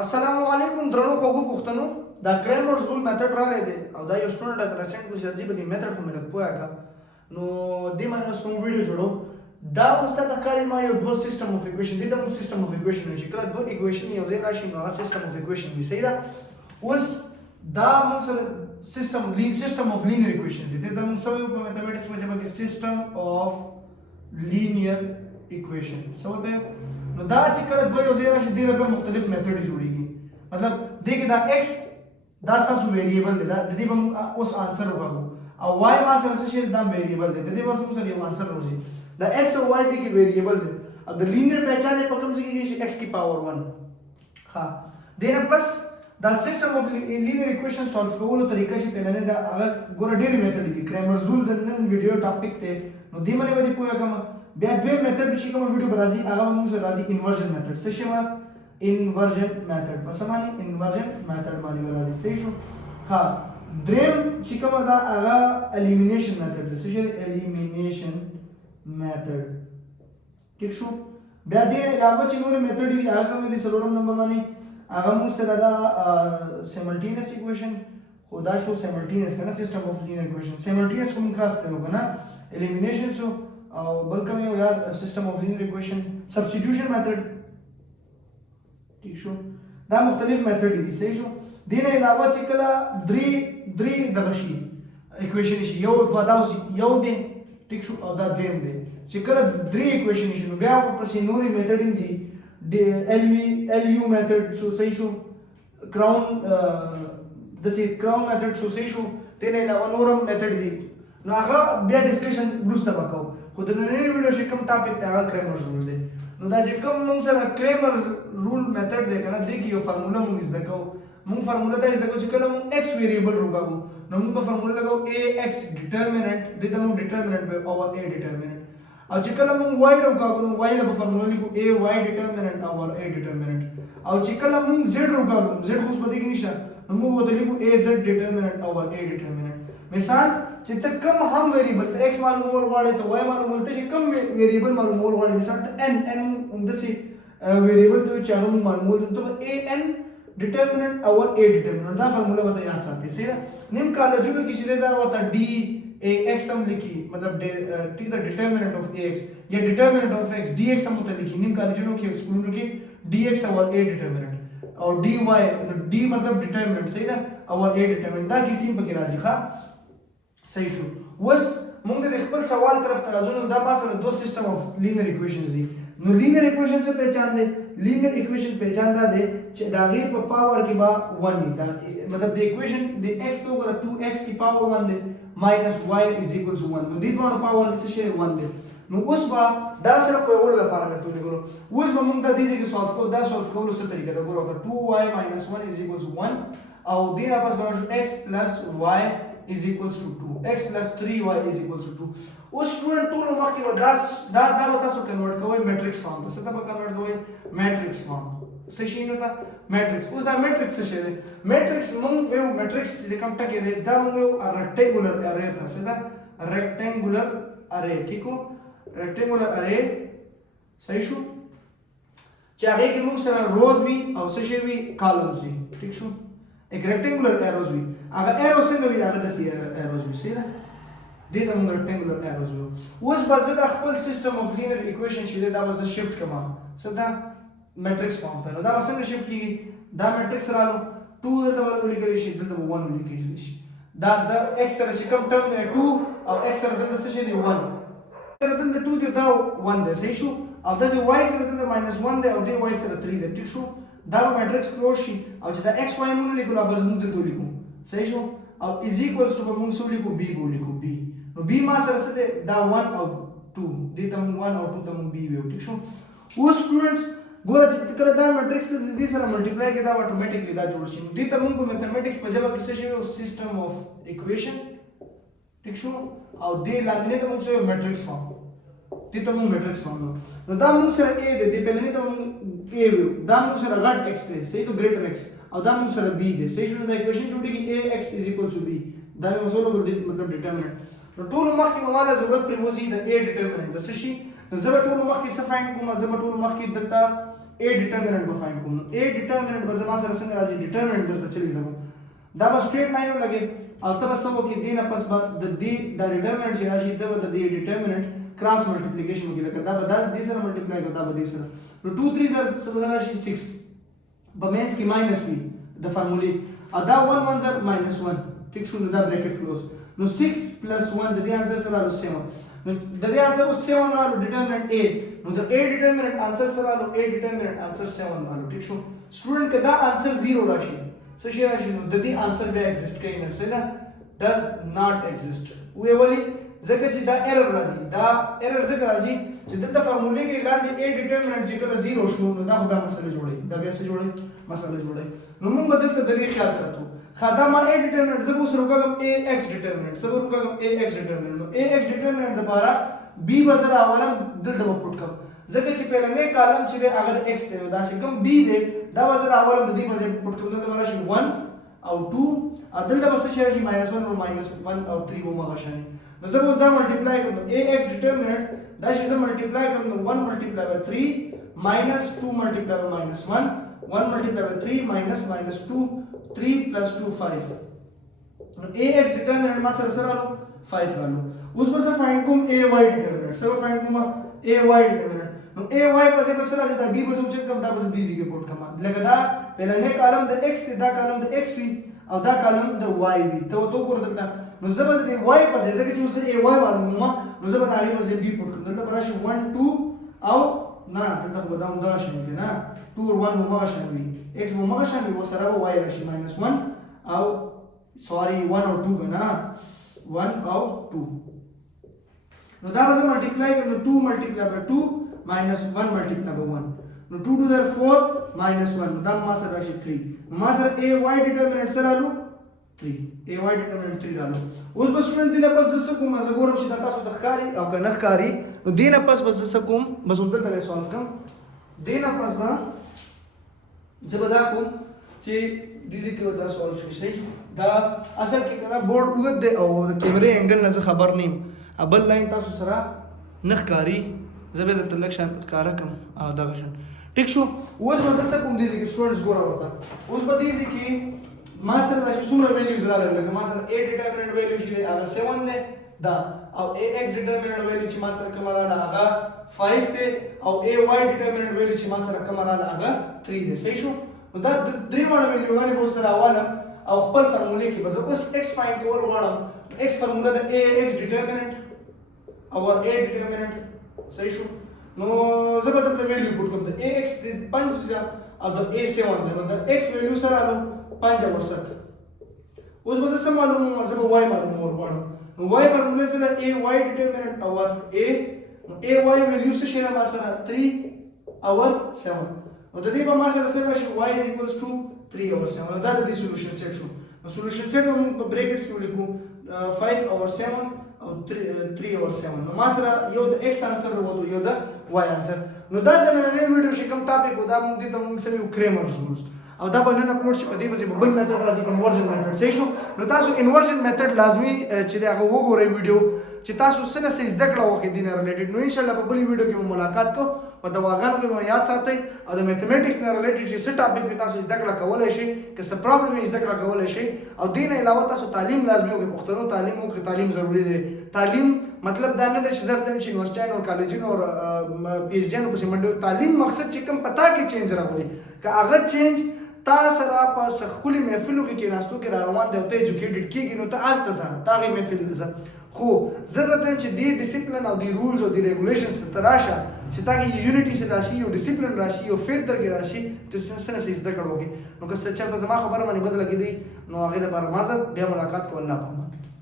السلام علیکم درنو خوږو پښتنو دا کرامر رول میتھډ راغلی دی او دا یو سټوډنټ د ریسنټ په سرجی په دې میتھډ خو ملت پوهه کا نو دې باندې اوس کوم ویډیو جوړو دا اوس د ښکاري ما یو دوه سیستم اف ایکویشن دي دا موږ سیستم اف ایکویشن چې کله دوه ایکویشن یو ځای راشي نو هغه سیستم اف ایکویشن وي صحیح ده اوس دا موږ سره سیستم اف لینیر ایکویشنز دي دا موږ سوي په میتھمیټکس کې چې سیستم اف لینیر ایکویشن څه وته نو دا چې کله دوه یو ځای راشي ډېر به مختلف میتھډ جوړیږي مطلب دې کې دا x دا تاسو ویریبل دی دا د دې به اوس انسر وکړو او y ما سره څه شي دا ویریبل دی د دې اوس موږ سره یو انسر راوځي دا x او y دې کې ویریبل دی او د لینیر پہچان په کوم ځای کې چې x کی پاور 1 ها دینه پس دا سیستم اف لینیر ایکویشن سولف کولو طریقه چې په نن دا هغه ګور ډېر میتھډ دي کرامر رول د نن ویډیو ټاپک ته نو دې باندې به پوهه کوم بیا دویم میتھډ چې کوم ویډیو راځي هغه موږ سره راځي انورژن میتھډ څه شي inversion method پس باندې inversion method باندې راځي صحیح شو ها دریم چې کوم دا هغه elimination method دی څه شي elimination method ٹھیک شو بیا دې علاوه چې نور میتھډ دي هغه کوم دي څلورم نمبر باندې هغه موږ سره دا simultaneous equation خدا شو simultaneous کنه system of linear equation simultaneous کوم کراس ته کنه elimination شو او بل کوم یو یار system of linear equation substitution method ٹھیک شو دا مختلف میتھډ دي صحیح شو دینه علاوه چې کله درې دغه شي ایکویشن شي یو دا یو دی ټیک شو او دا دویم دی چې کله درې ایکویشن شي نو بیا ورپسې نورې میتھډ دي ال یو میتھډ شو صحیح شو کراون میتھډ شو صحیح شو دینه علاوه نورم میتھډ دي نو هغه بیا ډسکشن وروسته وکړو خو د نننۍ ویډیو چې کوم ټاپک دی هغه کرامر رول دی نو دا چې کوم موږ سره کرامر رول میتھډ دی کنه دې کې یو فارموله موږ زده کوو موږ فارموله دا زده کوو چې کله موږ x ویریبل وګورو نو موږ په فارموله لګاو ax ډیټرمیننٹ دې ته موږ ډیټرمیننٹ به اوور a ډیټرمیننٹ او چې کله موږ y وګورو نو y په فارموله لیکو a y ډیټرمیننٹ اوور a ډیټرمیننٹ او چې کله موږ z وګورو z خو څه دی کې نشه نو موږ وته لیکو a z ډیټرمیننٹ اوور a ډیټرمیننٹ مثال چې ته کم هم ویریبل ته x معلومول غواړې ته y معلومول ته چې کم ویریبل معلومول غواړې مثال ته n همداسې ویریبل ته چې هغه معلومول ته an ډیټرمیننٹ اوور a ډیټرمیننٹ دا فارموله وته یاد ساتئ صحیح ده نیم کالجونو کې چې دا وته d ax هم لیکي مطلب ټیک دا ډیټرمیننٹ اف ax یا ډیټرمیننٹ اف x dx هم ته لیکي نیم کالجونو کې سکولونو کې dx اوور a ډیټرمیننٹ او dy d مطلب ډیټرمیننٹ صحیح ده اوور a ډیټرمیننٹ دا کیسې پکې راځي ښا صحیح شو اوس موږ د خپل سوال طرف ته راځو نو دا ما سره دوه سیستم اف لینیر ایکویشنز دي نو لینیر ایکویشن څه پہچان دی لینیر ایکویشن پہچان دا دی چې دا غي په پاور کې با 1 دی مطلب د ایکویشن د x ته وګوره 2x کی پاور 1 دی ماینس y از ایکوال ټو 1 نو دې دوه پاور کې څه شی 1 دی نو اوس با دا سره په اور لپاره راټول کړو اوس به موږ د دې کې سولف کوو دا سولف کولو څه طریقه ده وګوره 2y 1 از ایکوال ټو 1 او دې واپس به x y is equals to 2 x plus 3y is equals to 2 اوس سټوډنټ ټول مخکې دا تاسو کنورټ کوئ میټرکس فارم ته څه ته کنورټ کوئ میټرکس فارم څه شي نو دا میټرکس اوس دا میټرکس څه شي میټرکس موږ یو میټرکس د کوم ټکی دی دا موږ یو ریکټانګولر ارے ته څه دا ریکټانګولر ارے ٹھیکو ریکټانګولر ارے صحیح شو چې هغه کې موږ سره روز وی او څه شي وی کالمز وی ٹھیک شو एक rectangular arrows हुई अगर एरो څنګه وی هغه د سی एरोज وی سي دې ته موږ rectangular arrows وو اوس بس د خپل سیستم اف لینیر ایکویشن چې دا واز شفت کما صدا میټرکس فارم ته دا څنګه شفت کیږي دا میټرکس رالو 2 دلته ولیکل شي دلته 1 ولیکل شي دا د x سره چې کوم ټرم دی 2 او x سره دلته څه شي دی 1 سره دلته 2 دی دا 1 دی صحیح شو او د y سره دلته -1 دی او د y سره 3 دی ٹھیک شو دا میټرکس کلوز شي او چې دا x y مونږ لیکو بس مونږ دلته لیکو صحیح شو او از ایکوالز ټو مونږ سو لیکو b بو لیکو b نو b ما سره څه دی دا 1 او 2 دې ته مونږ 1 او 2 ته مونږ b ویو ٹھیک شو اوس سټوډنټس ګوره چې کله دا میټرکس ته دې سره ملټیپلای کې دا اتوماتیکلی دا جوړ شي دې ته مونږ په میتھمیټکس په ژبه کې څه شي سیستم اف ایکویشن ٹھیک شو او دې لاندې ته مونږ یو میټرکس فارم دې ته مونږ میټرکس فارم نو دا مونږ سره a دی دې په لنی ته مونږ a ویو دا موږ سره غټ x دی صحیح تو ګریټر x او دا موږ سره b دی صحیح شو دا ایکویشن جوړیږي ax = b دا یو سولوبل مطلب ډیټرمیننٹ نو ټول مخکې مواله ضرورت پر وځي د a ډیټرمیننٹ د څه شي زه به ټول مخکې څه فایند کوم زه به ټول مخکې دلته a determinant به فایند کوم. a determinant به زما سره څنګه راځي determinant درته چلی زمو دا به straight line لګي او ته به سمو کې دینه پس د دې د determinant چې راشي ته به د دې determinant cross multiplication وکړي لکه دا به دا دې سره multiply کوي دا به دې سره نو 2 3 سره راشي 6 به مینس کې ماینس وي د فارمولې او دا 1 1 زر ماینس 1 ټیک شو نو دا بریکټ کلوز نو 6 پلس 1 د دې انسر سره راځي 7 نو د دې انسر 7 راځي determinant 8 نو د a determinant انسر سره راځي a determinant انسر 7 راځي ټیک شو स्टूडेंट کدا انسر 0 راشي څه شي راشي نو د دې انسر به ایگزیست کوي نه څه نه does not exist وی ولی ځکه چې دا ایرر راځي دا ایرر ځکه راځي چې دلته فارمولې کې لاندې a determinant چې کله 0 شو نو دا خو به مسله جوړي دا بیا څه جوړي مسله جوړي نو موږ بدل ته د دې خیال ساتو خدا ما a determinant زه اوس وکړم ax determinant زه وکړم ax determinant نو ax determinant لپاره b بزر اولم دلته پټ کوم ځکه چې پهلنې کالم چې دی هغه x دی دا چې کوم b دی دا بزر اولم د دې بزر پټ کوم دلته راشي 1 او 2 دلته بس چې راشي -1 او -1 او 3 و مغه شانې نو زه اوس دا ملټیپلای کوم ax determinant دا چې زه ملټیپلای کوم نو 1 ملټیپلای بای 3 -2 ملټیپلای بای -1 1 ملټیپلای بای 3 -2 3 plus 2 5 نو ax determinant ما سره سره 5 رالو اوس به زه فایند کوم ay determinant سره فایند کوم ay determinant نو ay په ځای په سره دا b به زه چې کوم دا به d کې پورت کوم لکه دا پهلنې کالم د x دی دا کالم د x وی او دا کالم د y وی ته تو ګور دلته نو زه به د y په ځای ځکه چې اوس ay معلومه نو زه به دا په ځای b پورت کوم دلته راشي 1 2 او نه دلته به دا دا شي نه 2 or 1 ومغه شان وي x ومغه شان وي سره به y راشي -1 او سوري 1 او 2 کنه 1 او 2 نو دا به ملټیپلای کوم 2 ملټیپلای بای 2 -1 ملټیپلای بای 1 نو 2 to the 4 -1 نو دا ما سره راشي 3 نو ما سره ay determinant سره رالو 3 ay determinant 3 رالو اوس به سټوډنټ دینه پس زه کوم زه ګورم چې تاسو د ښکاری او کنه ښکاری نو دینه پس زه کوم بس هم دلته سولف کوم دینه پس با زه به دا کوم چې دې کې دا سولف شي دا اصل کې کنه بورډ وګد دی او د کیمرې انګل نه خبر نیم ابل لاین تاسو سره نخکاری زبې د تلکشن کار کوم او دا غشن ټیک شو اوس وسه کوم دي چې سټوډنټس ګور ورته اوس په دې کې ما سره د څومره ویلیوز راغلي لکه ما سره a determinant ویلیو چې هغه 7 دی دا او ax determinant ویلیو چې ما سره کوم راغله هغه 5 دی او ay determinant ویلیو چې ما سره کوم راغله هغه 3 دی صحیح شو نو دا درې وړه ویلیوګانې به سره حواله او خپل فارمولې کې بس اوس x فایند کول غواړم x فارموله د ax determinant او a determinant صحیح شو نو زه به دلته ویلیو پټ کوم د ax د 5 او د a 7 دی نو د x ویلیو سره نو 5 او 7 اوس به څه معلومه زه به y معلومه ورغواړم نو y فارموله سره a y determinant او a نو a y ویلیو څه شي ما سره 3 او 7 نو د دې په ما سره سره شي y = 3 او 7 نو دا د دې سولوشن سیټ شو نو سولوشن سیټ موږ په بریکټس کې ولیکو 5 او 7 او 3 او 7 نو ما سره یو د x انسر وروته یو د y انسر نو دا د نن ویډیو چې کوم ټاپک و دا موږ ته موږ سره کریمر رولز او دا باندې اپلوډ شي په دې باندې بل میتھډ راځي کنورژن میتھډ صحیح شو نو تاسو انورژن میتھډ لازمي چې دا وګورئ ویډیو چې تاسو څنګه څه زده کړه وکړئ دینه ریلیټډ نو ان شاء الله په بل ویډیو کې ملاقات کوو او دا واغانو کې یاد ساتئ او د میتھمیټکس نه ریلیټډ چې څه ټاپک په تاسو زده کړه کولای شي که څه پرابلم یې زده کړه کولای شي او دین علاوه تاسو تعلیم لازمي او پښتنو تعلیم او تعلیم ضروری دی تعلیم مطلب دا نه دی چې زه تم چې یونیورسيټي او کالجونو او پی ایچ ډي نو په منډو تعلیم مقصد چې کوم پتا کې چینج راغلی که هغه چینج تاسو را په سخولي محفلو کې کېناستو کې روان دی او ته ایجوکیټډ کیږي نو ته آلته ځه تاغه محفل ځه خو زه درته چې دی ډیسپلین او دی رولز او دی ریګولیشنز تراشه چې تاکي یونټي سره راشي یو ډیسپلین راشي یو فیت درګه راشي ته څنګه څه زده کړوږي نو که څه چرته زما خبره باندې بدل کېدی نو هغه د بار مازه بیا ملاقات کو الله پاک